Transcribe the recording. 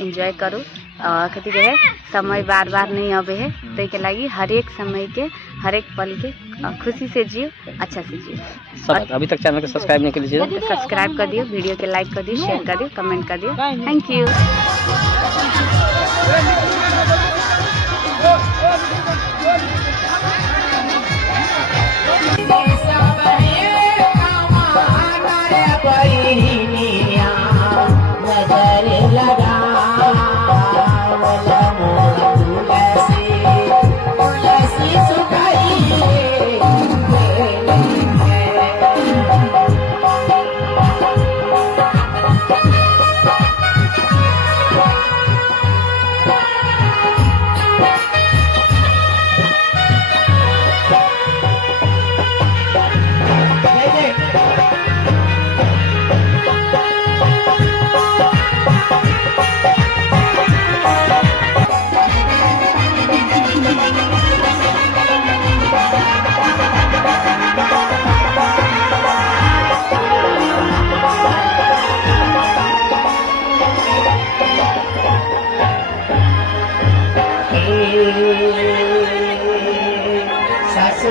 Enjoy करूँ। कथी कहे समय बार बार नहीं आवे है, तो के लगी हर एक समय के हर एक पल के खुशी से जियो, अच्छा से जियो। सब अभी तक चैनल को सब्सक्राइब नहीं कर लीजिए तो सब्सक्राइब कर दियो, वीडियो के लाइक कर दियो, शेयर कर दियो, कमेंट कर दियो। Thank you. Sasu